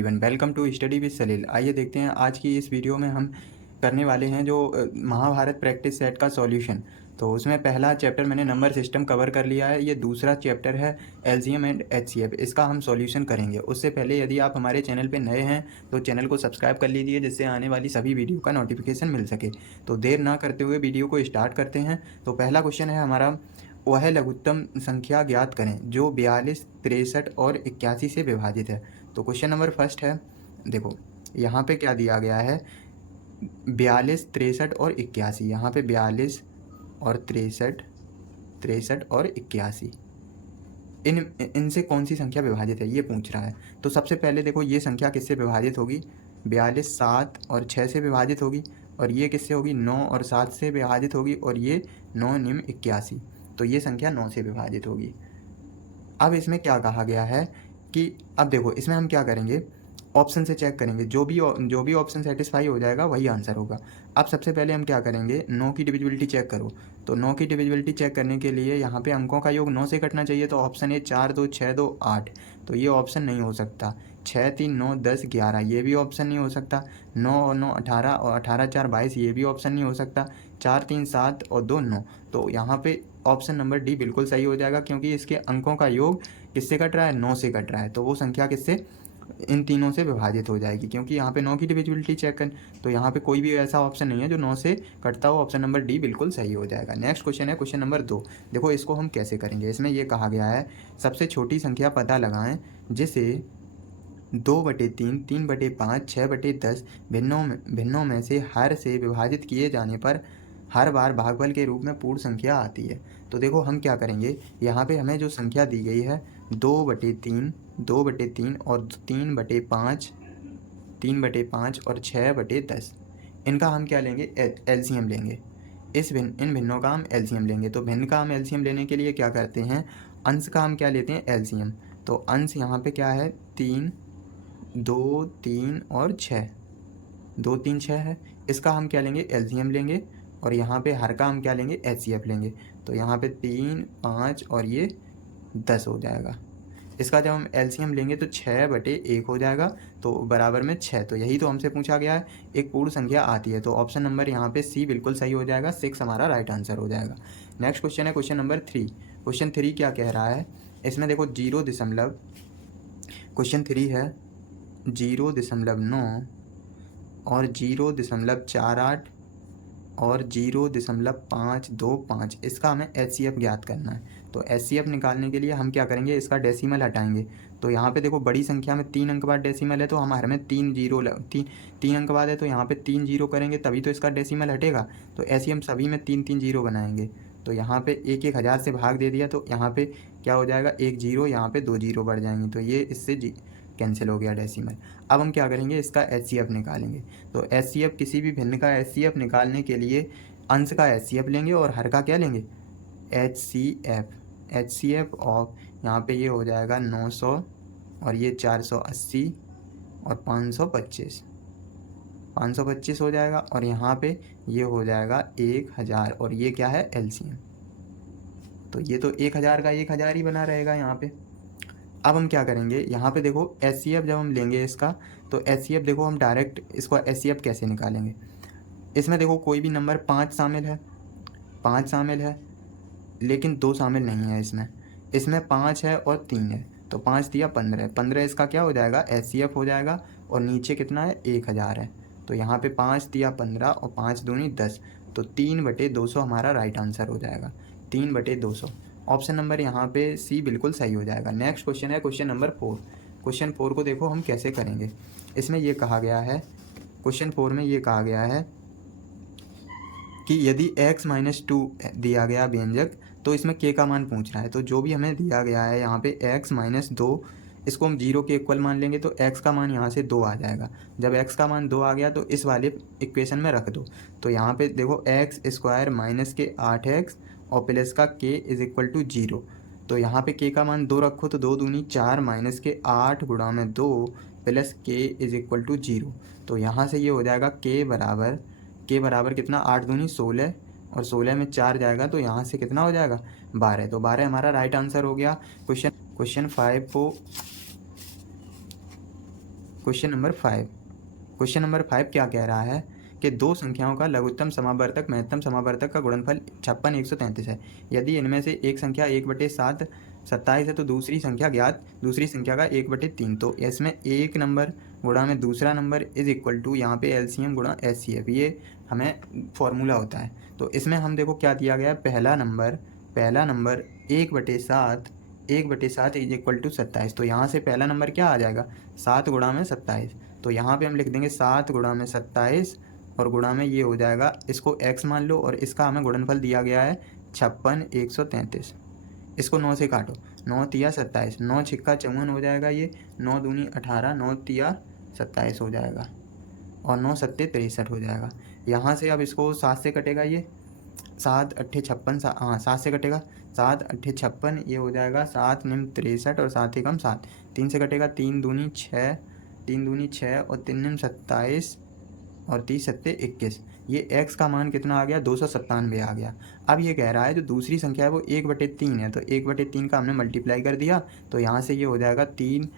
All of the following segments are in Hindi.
Everyone, welcome to study with Salil. आइए देखते हैं आज की इस वीडियो में हम करने वाले हैं जो महाभारत प्रैक्टिस सेट का सॉल्यूशन। तो उसमें पहला चैप्टर मैंने नंबर सिस्टम कवर कर लिया है। ये दूसरा चैप्टर है एलसीएम एंड एचसीएफ, इसका हम सॉल्यूशन करेंगे। उससे पहले यदि आप हमारे चैनल पे नए हैं तो चैनल को सब्सक्राइब कर लीजिए, जिससे आने वाली सभी वीडियो का नोटिफिकेशन मिल सके। तो देर ना करते हुए वीडियो को स्टार्ट करते हैं। तो पहला क्वेश्चन है हमारा, वह लघुत्तम संख्या ज्ञात करें जो 42, 63 और 81 से विभाजित है। तो क्वेश्चन नंबर फर्स्ट है, देखो यहाँ पे क्या दिया गया है, 42, 63 और 81। यहाँ पे 42 और 63 और 81, इनसे कौन सी संख्या विभाजित है ये पूछ रहा है। तो सबसे पहले देखो ये संख्या किससे विभाजित होगी, 42 7 और 6 से विभाजित होगी, और ये किससे होगी, 9 और 7 से विभाजित होगी, और ये 9 निम्न 81। तो ये संख्या 9 से विभाजित होगी। अब इसमें क्या कहा गया है कि अब देखो इसमें हम क्या करेंगे, ऑप्शन से चेक करेंगे, जो भी ऑप्शन सेटिस्फाई हो जाएगा वही आंसर होगा। अब सबसे पहले हम क्या करेंगे, 9 की डिविजिबिलिटी चेक करो। तो 9 की डिविजिबिलिटी चेक करने के लिए यहाँ पे अंकों का योग 9 से कटना चाहिए। तो ऑप्शन ए 4 2 6 2 8, तो ये ऑप्शन नहीं हो सकता। 6 3 9 10 11, ये भी ऑप्शन नहीं हो सकता। 9 और 9 18 और 18 4 22, ये भी ऑप्शन नहीं हो सकता। 4 3 7 और 2 9, तो यहाँ पे ऑप्शन नंबर डी बिल्कुल सही हो जाएगा, क्योंकि इसके अंकों का योग किससे कट रहा है, 9 से कट रहा है। तो वो संख्या किससे, इन तीनों से विभाजित हो जाएगी, क्योंकि यहाँ पे 9 की डिविजिबिलिटी चेक कर, तो यहाँ पे कोई भी ऐसा ऑप्शन नहीं है जो 9 से कटता हो। ऑप्शन नंबर डी बिल्कुल सही हो जाएगा। नेक्स्ट क्वेश्चन है क्वेश्चन नंबर 2। देखो इसको हम कैसे करेंगे, इसमें ये कहा गया है सबसे छोटी संख्या पता लगाएं जिसे 2/3, 3/5, 6/10 भिन्नों में से हर से विभाजित किए जाने पर हर बार भागफल के रूप में पूर्ण संख्या आती है। तो देखो हम क्या करेंगे, यहाँ पे हमें जो संख्या दी गई है 2/3, 2/3 और 3/5, 3/5 और 6/10, इनका हम क्या लेंगे, एलसीएम लेंगे। इन भिन्नों का हम एलसीएम लेंगे। तो भिन्न का हम एलसीएम लेने के लिए क्या करते हैं, अंश का हम क्या लेते हैं, एलसीएम। तो अंश यहाँ पे क्या है, 3 2 3 और 6, 2 3 6 है। इसका हम क्या लेंगे, एलसीएम लेंगे, और यहाँ पे हर का हम क्या लेंगे, एचसीएफ लेंगे। तो यहाँ पे 3 5 और ये 10 हो जाएगा। इसका जब हम एलसीएम लेंगे तो 6/1 हो जाएगा, तो बराबर में 6। तो यही तो हमसे पूछा गया है, एक पूर्ण संख्या आती है। तो ऑप्शन नंबर यहाँ पे सी बिल्कुल सही हो जाएगा, 6 हमारा राइट आंसर हो जाएगा। नेक्स्ट क्वेश्चन है क्वेश्चन नंबर 3। क्वेश्चन 3 क्या कह रहा है, इसमें देखो 0 दशमलव, क्वेश्चन 3 है 0.9 और 0.48 और 0.525, इसका हमें एचसीएफ ज्ञात करना है। तो एचसीएफ निकालने के लिए हम क्या करेंगे, इसका डेसिमल हटाएंगे। तो यहाँ पे देखो बड़ी संख्या में 3 अंक बाद डेसिमल है, तो हमारे में 3 अंक बाद है, तो यहाँ पे 3 0 करेंगे तभी तो इसका डेसिमल हटेगा। तो ऐसे हम सभी में 3 0 बनाएंगे। तो यहाँ पे 1,000 से भाग दे दिया, तो यहाँ पे क्या हो जाएगा, 1 0, यहाँ पे 2 0 बढ़ जाएंगे, तो ये इससे कैंसिल हो गया डेसिमल। अब हम क्या करेंगे, इसका एचसीएफ निकालेंगे। तो एचसीएफ, किसी भी भिन्न का एचसीएफ निकालने के लिए अंश का एचसीएफ लेंगे और हर का क्या लेंगे, एचसीएफ ऑफ, यहाँ पे ये हो जाएगा 900 और ये 480 और 525 हो जाएगा, और यहाँ पे ये हो जाएगा 1000, और ये क्या है, एलसीएम। तो ये तो 1000 का 1000 ही बना रहेगा यहाँ पे। अब हम क्या करेंगे, यहाँ पे देखो एचसीएफ जब हम लेंगे इसका, तो एचसीएफ देखो हम डायरेक्ट इसको एचसीएफ कैसे निकालेंगे। इसमें देखो कोई भी नंबर 5 शामिल है, लेकिन 2 शामिल नहीं है। इसमें 5 है और 3 है, तो 5 दिया 15, 15 इसका क्या हो जाएगा, एचसीएफ हो जाएगा। और नीचे कितना है, 1000 है, तो यहाँ पे 5 दिया 15 और 5 दूनी 10, तो 3/200 हमारा राइट आंसर हो जाएगा, 3/200। ऑप्शन नंबर यहाँ पे सी बिल्कुल सही हो जाएगा। नेक्स्ट क्वेश्चन है क्वेश्चन नंबर 4। क्वेश्चन 4 को देखो हम कैसे करेंगे। इसमें ये कहा गया है, क्वेश्चन 4 में ये कहा गया है कि यदि x-2 दिया गया व्यंजक, तो इसमें k का मान पूछ रहा है। तो जो भी हमें दिया गया है यहाँ पे x-2, इसको हम 0 के इक्वल मान लेंगे, तो x का मान यहाँ से 2 आ जाएगा। जब x का मान 2 आ गया तो इस वाले इक्वेशन में रख दो। तो यहाँ पे देखो x² माइनस के 8x और प्लस का k इज इक्वल टू 0। तो यहाँ पे k का मान 2 रखो, तो 2 दूनी 4 माइनस के 8 गुणा में 2 plus k is equal to 0। तो यहाँ से ये हो जाएगा k बराबर कितना, 8 दूनी 16, और 16 में 4 जाएगा, तो यहाँ से कितना हो जाएगा, 12। तो 12 हमारा राइट आंसर हो गया। क्वेश्चन 5 को क्वेश्चन नंबर 5। क्वेश्चन नंबर 5 क्या कह रहा है कि दो संख्याओं का लघुत्तम समावर्तक महत्तम समावर्तक का गुणनफल 56 133 है। यदि इनमें से एक संख्या 1/7 27 है तो दूसरी संख्या ज्ञात, दूसरी संख्या का 1/3। तो इसमें एक नंबर गुणा में दूसरा नंबर इज इक्वल टू यहाँ पे एलसीएम गुणा एचसीएफ, ये हमें फॉर्मूला होता है। तो इसमें हम देखो क्या दिया गया है, पहला नंबर 1/7 इज इक्वल टू 27। तो यहाँ से पहला नंबर क्या आ जाएगा, 7 गुणा में 27। तो यहाँ पे हम लिख देंगे 7 गुणा में 27 और गुणा में ये हो जाएगा, इसको x मान लो और इसका हमें गुणनफल दिया गया है 56 133। इसको 9 से काटो, 9 तिया 27, 9 छिक्का 54 हो जाएगा, ये 9 दूनी 18, 9 तिया 27 हो जाएगा और 9 सत्ते 63 हो जाएगा। यहाँ से अब इसको 7 से कटेगा, ये 7 अट्ठे 56, हाँ 7 से कटेगा, 7 अट्ठे 56, ये हो जाएगा 7 निम 63 और 7 एकम 7, 3 से कटेगा, 3 दूनी 6, 3 दूनी 6 और 3 निम 27 और 30 सत्ते 21। ये x का मान कितना आ गया, 297 आ गया। अब ये कह रहा है जो दूसरी संख्या है वो 1/3 है, तो 1/3 का हमने मल्टीप्लाई कर दिया, तो यहाँ से ये हो जाएगा 3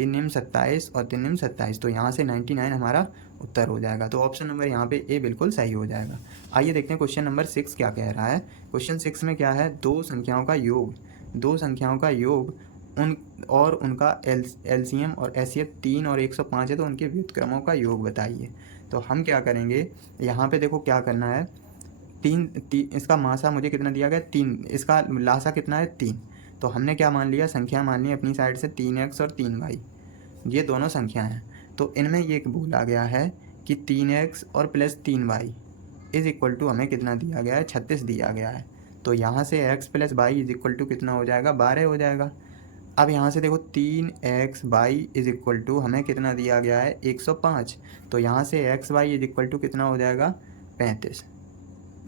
निम 27 और 3 निम 27, तो यहाँ से 99 हमारा उत्तर हो जाएगा। तो ऑप्शन नंबर यहाँ पे ए बिल्कुल सही हो जाएगा। आइए देखते हैं क्वेश्चन नंबर 6 क्या कह रहा है। क्वेश्चन 6 में क्या है, दो संख्याओं का योग और उनका एलसीएम और एचसीएफ 3 और 105 है, तो उनके व्युत्क्रमों का योग बताइए। तो हम क्या करेंगे, यहाँ पे देखो क्या करना है, इसका मासा मुझे कितना दिया गया 3, इसका लासा कितना है 3। तो हमने क्या मान लिया, संख्या मान ली अपनी साइड से 3x और 3y, ये दोनों संख्या हैं। तो इनमें ये बोला गया है कि 3x और plus 3y is equal to हमें कितना दिया गया है, 36 दिया गया है। तो यहाँ से x plus y is equal to कितना हो जाएगा, 12 हो जाएगा। अब यहाँ से देखो 3xy इज इक्वल टू हमें कितना दिया गया है, 105। तो यहाँ से xy इज इक्वल टू कितना हो जाएगा, 35,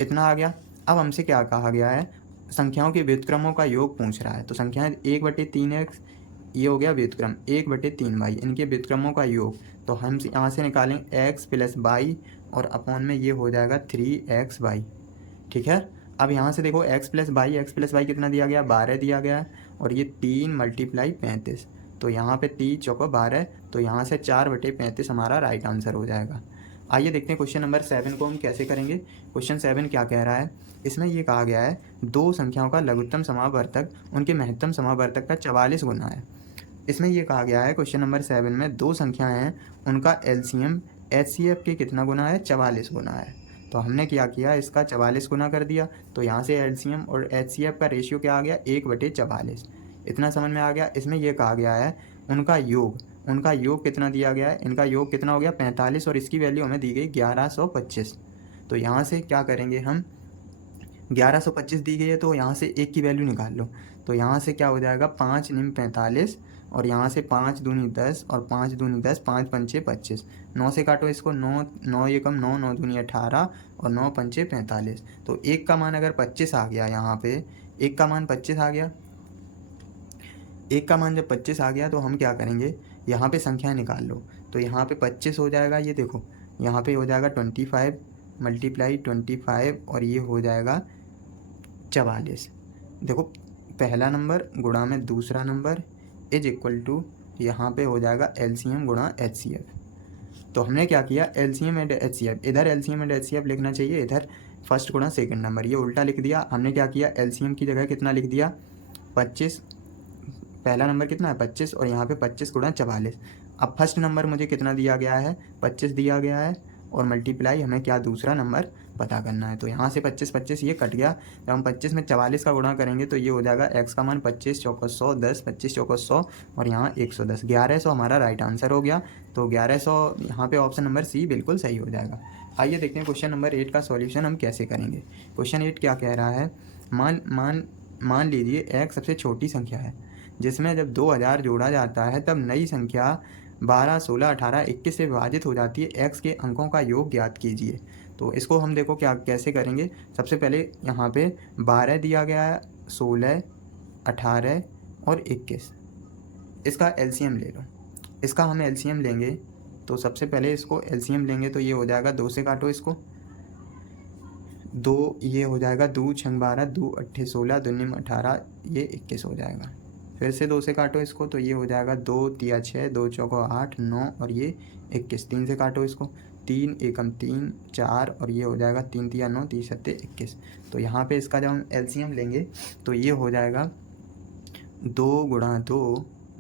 इतना आ गया। अब हमसे क्या कहा गया है, संख्याओं के व्युत्क्रमों का योग पूछ रहा है। तो संख्याएं 1/3x, ये हो गया व्युत्क्रम, 1/3y, इनके व्युत्क्रमों का योग। तो हम यहाँ से निकालेंगे x प्लस y और अपॉन में ये हो जाएगा 3xy, ठीक है। अब यहाँ से देखो x प्लस वाई कितना दिया गया, 12 दिया गया है, और ये 3 × 35, तो यहाँ पे 3 चौको 12, तो यहाँ से 4/35 हमारा राइट आंसर हो जाएगा। आइए देखते हैं क्वेश्चन नंबर 7 को हम कैसे करेंगे। क्वेश्चन 7 क्या कह रहा है, इसमें ये कहा गया है दो संख्याओं का लघुत्तम समावर्तक उनके महत्तम समावर्तक का 44 गुना है। इसमें ये कहा गया है क्वेश्चन नंबर 7 में दो संख्याएं हैं, उनका एलसीएम एचसीएफ के कितना गुना है, 44 गुना है। तो हमने क्या किया, इसका 44 गुना कर दिया। तो यहाँ से एलसीएम और एचसीएफ का रेशियो क्या आ गया, 1/44। इतना समझ में आ गया। इसमें यह कहा गया है उनका योग कितना दिया गया है, इनका योग कितना हो गया 45 और इसकी वैल्यू हमें दी गई 1125। तो यहाँ से क्या करेंगे हम, 1125 दी गई है तो यहाँ से एक की वैल्यू निकाल लो। तो यहाँ से क्या हो जाएगा, 5 निम 45 और यहाँ से 5 दूनी 10 और 5 दूनी 10, 5 पंचे 25, 9 से काटो इसको, 9 एकम 9, 9 दूनी 18 और 9 पंचे 45। तो एक का मान अगर 25 आ गया, यहाँ पे एक का मान 25 आ गया, एक का मान जब 25 आ गया तो हम क्या करेंगे, यहाँ पे संख्या निकाल लो। तो यहाँ पे 25 हो जाएगा, ये देखो यहाँ पे हो जाएगा 25 मल्टीप्लाई 25 और ये हो जाएगा 44। देखो पहला नंबर गुणा में दूसरा नंबर इज इक्वल टू यहाँ पे हो जाएगा एलसीएम गुणा एचसीएफ। तो हमने क्या किया, एलसीएम एंड एचसीएफ, इधर एलसीएम एंड एचसीएफ लिखना चाहिए, इधर फर्स्ट गुणा सेकंड नंबर, ये उल्टा लिख दिया। हमने क्या किया, एलसीएम की जगह कितना लिख दिया 25, पहला नंबर कितना है 25 और यहाँ पे 25 गुणा 44। अब फर्स्ट नंबर मुझे कितना दिया गया है, 25 दिया गया है और मल्टीप्लाई हमें क्या दूसरा नंबर पता करना है। तो यहाँ से 25 ये कट गया। जब हम 25 में 44 का गुणा करेंगे तो ये हो जाएगा x का मान 25 चौको 100, 10 25 चौको 100 और यहाँ 110, 1100 हमारा राइट आंसर हो गया। तो 1100 यहाँ पे ऑप्शन नंबर सी बिल्कुल सही हो जाएगा। आइए देखते हैं क्वेश्चन नंबर 8 का सॉल्यूशन हम कैसे करेंगे। क्वेश्चन 8 क्या कह रहा है, मान लीजिए x सबसे छोटी संख्या है जिसमें जब 2000 जोड़ा जाता है तब नई संख्या 12, 16, 18, 21 से विभाजित हो जाती है। x के अंकों का योग ज्ञात कीजिए। तो इसको हम देखो क्या कैसे करेंगे। सबसे पहले यहाँ पे 12 दिया गया है, 16, 18 और 21, इसका एलसीएम ले लो। इसका हम एलसीएम लेंगे तो सबसे पहले इसको एलसीएम लेंगे तो ये हो जाएगा 2 से काटो इसको, 2 ये हो जाएगा 2 × 12, 2 × 8 16, 2 × 18 ये 21 हो जाएगा। फिर से 2 से काटो इसको, तो ये हो जाएगा 2 तिया 6, 2 चौको 8, 9 और ये 21। 3 से काटो इसको, 3 एकम 3, 4 और ये हो जाएगा 3 तिया 9, 3 सत्ते 21। तो यहाँ पे इसका जब हम एलसीएम लेंगे तो ये हो जाएगा 2 गुणा 2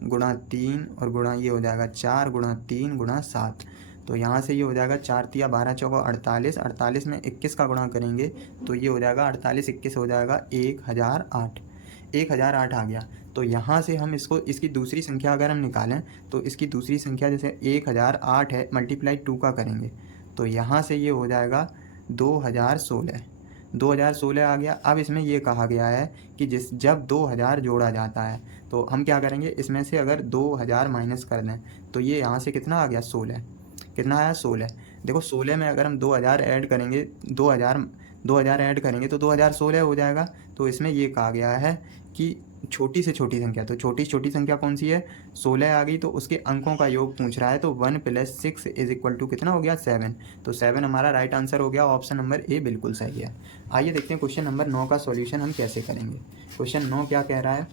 गुणा 3 और गुणा ये हो जाएगा 4 गुणा 3 गुणा 7। तो यहाँ से ये हो जाएगा 4 तिया 12 चौको 48, 48 में 21 का गुणा करेंगे तो ये हो जाएगा 48 21 हो जाएगा 1008, 1008 आ गया। तो यहाँ से हम इसको इसकी दूसरी संख्या अगर हम निकालें तो इसकी दूसरी संख्या जैसे 1008 है मल्टीप्लाई 2 का करेंगे तो यहाँ से ये हो जाएगा 2016, 2016 आ गया। अब इसमें ये कहा गया है कि जब 2000 जोड़ा जाता है तो हम क्या करेंगे, इसमें से अगर 2000 माइनस कर दें तो ये यहाँ से कितना आ गया 16, कितना आया 16। देखो 16 में अगर हम 2000 ऐड करेंगे, 2000 ऐड करेंगे तो 2016 हो जाएगा। तो इसमें ये कहा गया है कि छोटी से छोटी संख्या, तो छोटी छोटी संख्या कौन सी है, 16 आ गई तो उसके अंकों का योग पूछ रहा है। तो 1 + 6 = कितना हो गया 7। तो 7 हमारा राइट आंसर हो गया, ऑप्शन नंबर ए बिल्कुल सही है। आइए देखते हैं क्वेश्चन नंबर 9 का सॉल्यूशन हम कैसे करेंगे। क्वेश्चन 9 क्या कह रहा है,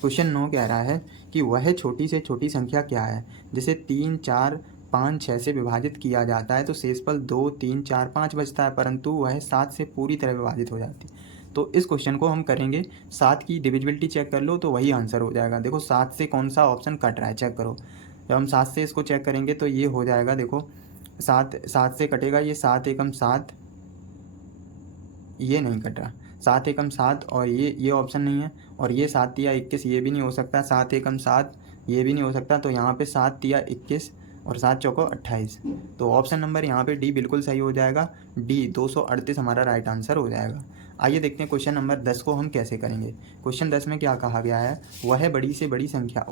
क्वेश्चन 9 कह रहा है कि वह छोटी से छोटी संख्या क्या है जिसे 3 4 5 6 से विभाजित किया जाता है तो शेषफल 2 3 4 5 बचता है, परंतु वह 7 से पूरी तरह विभाजित हो जाती है। तो इस क्वेश्चन को हम करेंगे, 7 की डिविजिबिलिटी चेक कर लो तो वही आंसर हो जाएगा। देखो 7 से कौन सा ऑप्शन कट रहा है चेक करो। जब हम 7 से इसको चेक करेंगे तो ये हो जाएगा, देखो 7 से कटेगा ये 7 एकम 7, ये नहीं कट रहा, 7 एकम 7 और ये ऑप्शन नहीं है, और ये 7 तिया 21 ये भी नहीं हो सकता, 7 एकम 7 ये भी नहीं हो सकता। तो यहाँ पे 7 तिया 21 और 7 चौको 28। तो ऑप्शन नंबर यहाँ पे डी बिल्कुल सही हो जाएगा, डी 238 हमारा राइट आंसर हो जाएगा। आइए देखते हैं क्वेश्चन नंबर 10 को हम कैसे करेंगे। क्वेश्चन 10 में क्या कहा गया है, वह बड़ी से बड़ी संख्या,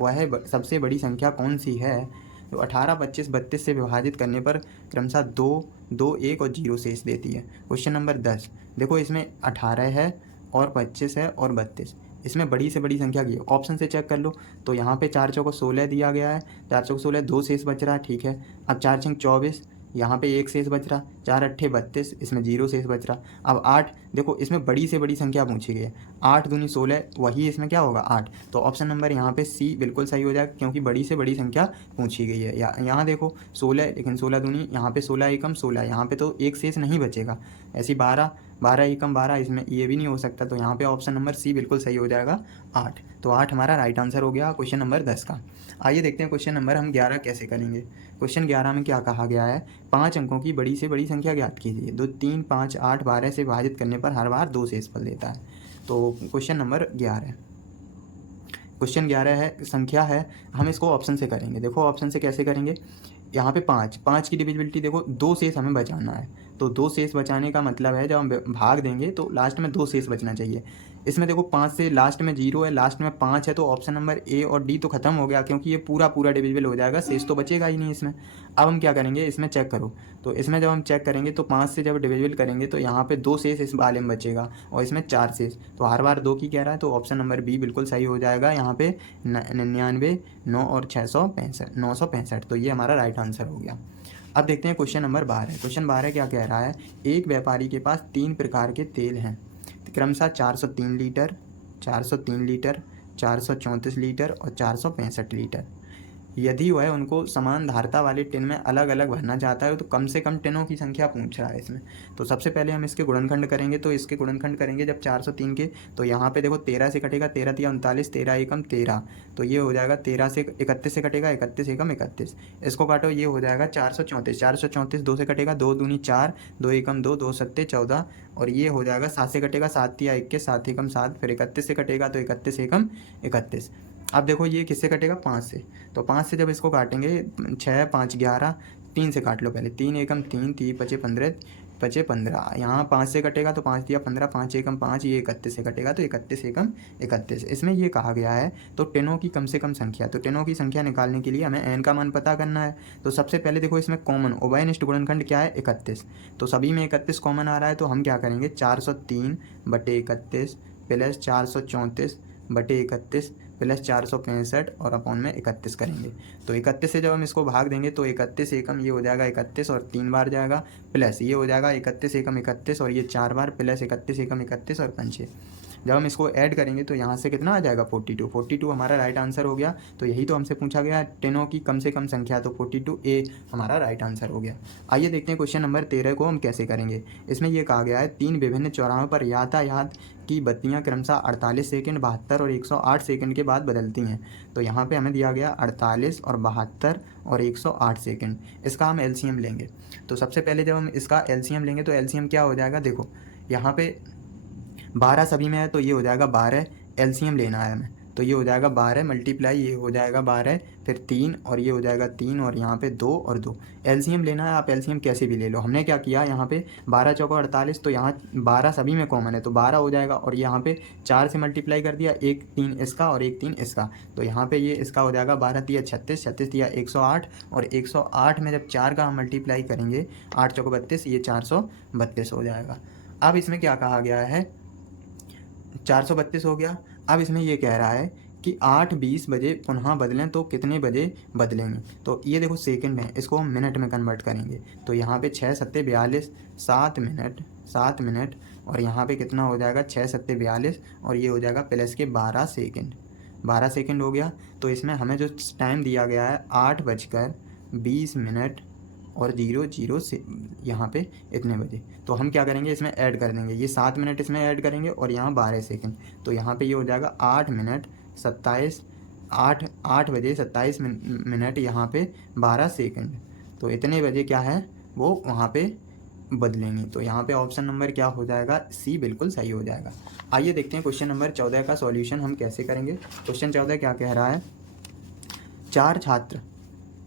सबसे बड़ी संख्या कौन सी है तो 18 25 32 से विभाजित करने पर क्रमशः 2 2 1 और 0 शेष देती है। क्वेश्चन नंबर 10, देखो इसमें 18 है और 25 है और 32, इसमें बड़ी से बड़ी संख्या की है, ऑप्शन से चेक कर लो। तो यहाँ पे 4 चौको 16 दिया गया है, 4 चौको 16, 2 शेष बच रहा है, ठीक है। अब 4 छंग 24, यहाँ पे 1 शेष बच रहा, 4 अट्ठे 32, इसमें 0 शेष बच रहा। अब 8, देखो इसमें बड़ी से बड़ी संख्या पूछी गई है, 8 दूनी 16, वही इसमें क्या होगा 8। तो ऑप्शन नंबर यहाँ पे सी बिल्कुल सही हो जाएगा, क्योंकि बड़ी से बड़ी संख्या पूछी गई है। यहाँ देखो 16, लेकिन 16 दूनी, यहाँ पे 16 एकम 16, यहाँ पे तो एक शेष नहीं बचेगा। ऐसी 12 12 एकम 12, इसमें ये भी नहीं हो सकता। तो यहाँ पे ऑप्शन नंबर सी बिल्कुल सही हो जाएगा 8। तो 8 हमारा राइट आंसर हो गया क्वेश्चन नंबर 10 का। आइए देखते हैं क्वेश्चन नंबर हम 11 कैसे करेंगे। क्वेश्चन 11 में क्या कहा गया है, 5 अंकों की बड़ी से बड़ी संख्या ज्ञात कीजिए। 2 3 5 8 12 से विभाजित करने पर हर बार 2 शेषफल देता है। तो क्वेश्चन नंबर 11, क्वेश्चन 11 है, संख्या है, हम इसको ऑप्शन से करेंगे। देखो ऑप्शन से कैसे करेंगे, यहाँ पे 5 की डिविजिबिलिटी, देखो 2 शेष हमें बचाना है। तो 2 शेष बचाने का मतलब है जब हम भाग देंगे तो लास्ट में 2 शेष बचना चाहिए। इसमें देखो 5 से लास्ट में 0 है, लास्ट में 5 है, तो ऑप्शन नंबर ए और डी तो खत्म हो गया, क्योंकि ये पूरा डिविजिबल हो जाएगा, शेष तो बचेगा ही नहीं इसमें। अब हम क्या करेंगे, इसमें चेक करो। तो इसमें जब हम चेक करेंगे तो 5 से जब डिविजिबल करेंगे तो यहाँ पे 2 शेष इस वाले में बचेगा और इसमें 4 शेष, तो हर बार 2 की कह रहा है। तो ऑप्शन नंबर बी बिल्कुल सही हो जाएगा। यहाँ पे 99, 9 और 665, 965, तो ये हमारा राइट आंसर हो गया। अब देखते हैं क्वेश्चन नंबर 12। क्वेश्चन 12 क्या कह रहा है, एक व्यापारी के पास 3 प्रकार के तेल हैं, क्रमशः 403 लीटर, 403 लीटर, 434 लीटर और 465 लीटर। यदि वह उनको समान धारता वाले टिन में अलग अलग भरना चाहता है तो कम से कम टिनों की संख्या पूछ रहा है इसमें। तो सबसे पहले हम इसके गुणनखंड करेंगे। तो इसके गुणनखंड करेंगे जब 403 के, तो यहाँ पे देखो 13 से कटेगा, 13 तिया 39, 13 एकम 13, तो ये हो जाएगा 13 से 31 से कटेगा, 31 एकम 31, इसको काटो, ये हो जाएगा 434, 434 2 से कटेगा, 2 दूनी 4, 2 एकम 2, 2 सत्ते 14, और ये हो जाएगा 7 से कटेगा, 7 तिया 21, 7 एकम 7, फिर 31 से कटेगा तो 31 एकम 31। अब देखो ये किससे कटेगा, 5 से। तो 5 से जब इसको काटेंगे, 6 5 11, 3 से काट लो पहले, 3 एकम 3, 3 पचे 15, पचे 15, यहाँ 5 से कटेगा तो 5 दिया 15, 5 एकम 5, ये 31 से कटेगा तो 31 एकम 31। इसमें ये कहा गया है तो टिनों की कम से कम संख्या, तो टिनों की संख्या निकालने के लिए हमें n का मान पता करना है। तो सबसे पहले देखो इसमें कॉमन उभयनिष्ठ गुणनखंड क्या है, 31, तो सभी में 31 कॉमन आ रहा है। तो हम क्या करेंगे, 403 बटे 31 प्लस 434 बटे 31 प्लस 465 और अपॉन में 31 करेंगे। तो 31 से जब हम इसको भाग देंगे तो 31 एकम ये हो जाएगा 31 और 3 बार जाएगा, प्लस ये हो जाएगा 31 एकम 31 और ये 4 बार, प्लस 31 एकम 31 और 5 जब हम इसको ऐड करेंगे तो यहाँ से कितना आ जाएगा 42। 42 हमारा राइट आंसर हो गया। तो यही तो हमसे पूछा गया टेनों की कम से कम संख्या, तो 42A हमारा राइट आंसर हो गया। आइए देखते हैं क्वेश्चन नंबर 13 को हम कैसे करेंगे। इसमें यह कहा गया है 3 विभिन्न चौराहों पर यातायात की बत्तियां क्रमशः 48 सेकंड, 72 और 108 सेकंड के बाद बदलती हैं। तो यहाँ पे हमें दिया गया 48 और 72 और 108 सेकंड। इसका हम एलसीएम लेंगे। तो सबसे पहले जब हम इसका एलसीएम लेंगे तो एलसीएम क्या हो जाएगा, देखो यहाँ पे 12 सभी में है तो ये हो जाएगा 12, एलसीएम लेना है हमें। तो ये हो जाएगा 12 मल्टीप्लाई ये हो जाएगा 12, फिर 3 और ये हो जाएगा 3 और यहाँ पे 2 और 2। एलसीएम लेना है, आप एलसीएम कैसे भी ले लो। हमने क्या किया यहाँ पे 12 चौका 48, तो यहाँ 12 सभी में कॉमन है तो 12 हो जाएगा, और यहाँ पे 4 से मल्टीप्लाई कर दिया, 1 3 इसका और 1 3 इसका। तो यहाँ पे ये इसका हो जाएगा 12 तिया 36, 36 तिया 108, और 108 में जब 4 का हम मल्टीप्लाई करेंगे 8 चौका 32, ये 432 हो जाएगा। अब इसमें क्या कहा गया है, 432 हो गया। अब इसमें ये कह रहा है कि 8:20 बजे पुनः बदलें तो कितने बजे बदलेंगे। तो ये देखो सेकंड है, इसको हम मिनट में कन्वर्ट करेंगे। तो यहाँ पे 6 7 42, 7 मिनट और यहाँ पे कितना हो जाएगा 6 7 42 और ये हो जाएगा प्लस के 12 सेकंड। 12 सेकंड हो गया। तो इसमें हमें जो टाइम दिया गया है 8:20 और 00 से यहाँ पे इतने बजे। तो हम क्या करेंगे, इसमें ऐड कर देंगे, ये 7 मिनट इसमें ऐड करेंगे और यहाँ 12 सेकंड। तो यहाँ पे ये हो जाएगा 8 बजे 27 मिनट यहाँ पे 12 सेकंड। तो इतने बजे क्या है वो वहाँ पे बदलेंगे। तो यहाँ पे ऑप्शन नंबर क्या हो जाएगा, सी बिल्कुल सही हो जाएगा। आइए देखते हैं क्वेश्चन नंबर 14 का सॉल्यूशन हम कैसे करेंगे। क्वेश्चन 14 क्या कह रहा है, 4 छात्र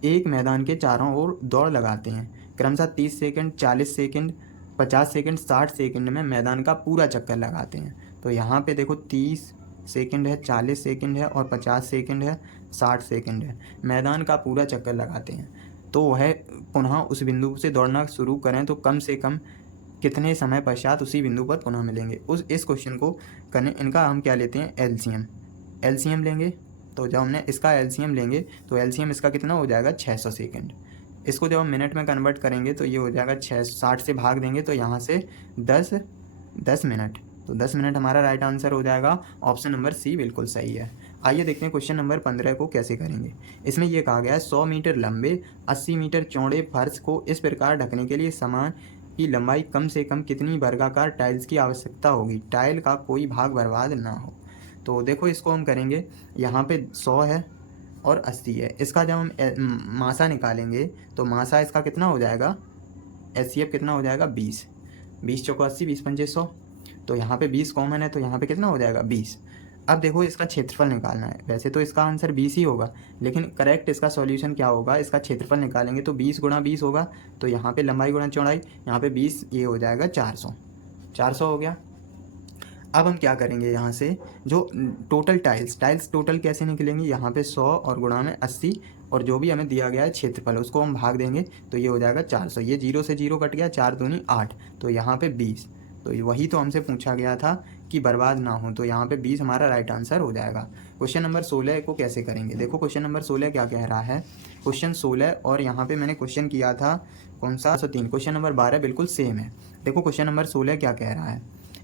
एक मैदान के चारों ओर दौड़ लगाते हैं, क्रमशः 30 सेकंड, 40 सेकंड, 50 सेकंड, 60 सेकंड में मैदान का पूरा चक्कर लगाते हैं। तो यहाँ पे देखो 30 सेकंड है, 40 सेकंड है और 50 सेकंड है, 60 सेकंड है, मैदान का पूरा चक्कर लगाते हैं। तो वह पुनः उस बिंदु से दौड़ना शुरू करें तो कम से कम कितने समय पश्चात उसी बिंदु पर पुनः मिलेंगे। इस क्वेश्चन को करने इनका हम क्या लेते हैं, एलसीएम लेंगे। तो जब हमने इसका एलसीएम लेंगे तो एलसीएम इसका कितना हो जाएगा 600 सेकंड। इसको जब हम मिनट में कन्वर्ट करेंगे तो ये हो जाएगा 60 से भाग देंगे तो यहाँ से 10 मिनट। तो 10 मिनट हमारा राइट आंसर हो जाएगा। ऑप्शन नंबर सी बिल्कुल सही है। आइए देखते हैं क्वेश्चन नंबर 15 को कैसे करेंगे। इसमें यह कहा गया है 100 मीटर लंबे 80 मीटर चौड़े फर्श को इस प्रकार ढकने के लिए सामान की लंबाई कम से कम कितनी वर्गाकार टाइल्स की आवश्यकता होगी, टाइल का कोई भाग बर्बाद ना हो। तो देखो इसको हम करेंगे, यहाँ पे 100 है और 80 है। इसका जब हम मासा निकालेंगे तो मासा इसका कितना हो जाएगा, एचसीएफ कितना हो जाएगा 20 चौको 80, 20 पंजे 100। तो यहाँ पे 20 कॉमन है तो यहाँ पे कितना हो जाएगा 20। अब देखो इसका क्षेत्रफल निकालना है। वैसे तो इसका आंसर 20 ही होगा, लेकिन करेक्ट इसका सॉल्यूशन क्या होगा, इसका क्षेत्रफल निकालेंगे तो 20 गुणा 20 होगा। तो यहाँ पे लंबाई गुणा चौड़ाई, यहाँ पे 20, ये हो जाएगा 400 हो गया। अब हम क्या करेंगे, यहाँ से जो टोटल टाइल्स टोटल कैसे निकलेंगे, यहाँ पे 100 और गुणा में 80 और जो भी हमें दिया गया है क्षेत्रफल उसको हम भाग देंगे तो ये हो जाएगा 400। ये 0 से 0 कट गया, 4 दूनी 8, तो यहाँ पे 20। तो वही तो हमसे पूछा गया था कि बर्बाद ना हो, तो यहाँ पे 20 हमारा राइट आंसर हो जाएगा। क्वेश्चन नंबर 16 को कैसे करेंगे, देखो क्वेश्चन नंबर 16 क्या कह रहा है। क्वेश्चन 16 और यहाँ पे मैंने क्वेश्चन किया था कौन सा, 103। क्वेश्चन नंबर 12 बिल्कुल सेम है। देखो क्वेश्चन नंबर 16 क्या कह रहा है।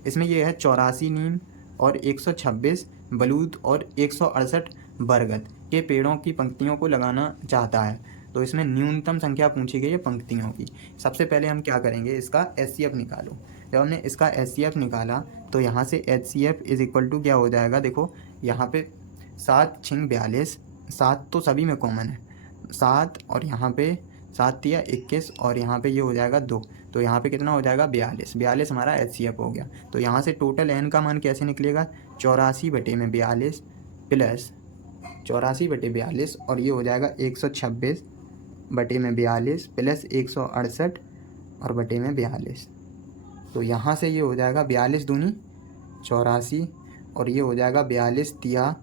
इसमें यह है 84 नीम और 126 बलूत और 168 बरगद के पेड़ों की पंक्तियों को लगाना चाहता है। तो इसमें न्यूनतम संख्या पूछी गई है पंक्तियों की। सबसे पहले हम क्या करेंगे, इसका एचसीएफ निकालो। जब हमने इसका एचसीएफ निकाला तो यहाँ से एचसीएफ इज इक्वल टू क्या हो जाएगा, देखो यहाँ पे 7 6 42, 7 तो सभी में कॉमन है 7 और यहाँ पे 7 तिया 21 और यहाँ पे ये हो जाएगा 2। तो यहाँ पे कितना हो जाएगा 42 हमारा एचसीएफ हो गया। तो यहाँ से टोटल एन का मान कैसे निकलेगा, 84/42 प्लस 84/42 और ये हो जाएगा 126/42 प्लस 168 और बटे में 42। तो यहाँ से ये हो जाएगा 42 दूनी 84 और ये हो जाएगा 42 तिया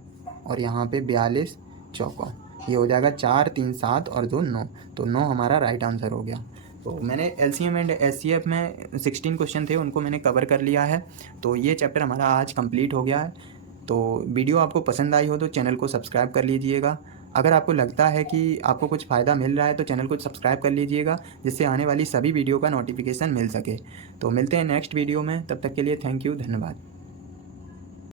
और यहाँ पे 42 चौका, ये हो जाएगा 4 3 7 और 2 9। तो 9 हमारा राइट आंसर हो गया। तो मैंने एलसीएम एंड एचसीएफ में 16 क्वेश्चन थे उनको मैंने कवर कर लिया है। तो ये चैप्टर हमारा आज कंप्लीट हो गया है। तो वीडियो आपको पसंद आई हो तो चैनल को सब्सक्राइब कर लीजिएगा। अगर आपको लगता है कि आपको कुछ फ़ायदा मिल रहा है तो चैनल को सब्सक्राइब कर लीजिएगा, जिससे आने वाली सभी वीडियो का नोटिफिकेशन मिल सके। तो मिलते हैं नेक्स्ट वीडियो में, तब तक के लिए थैंक यू, धन्यवाद।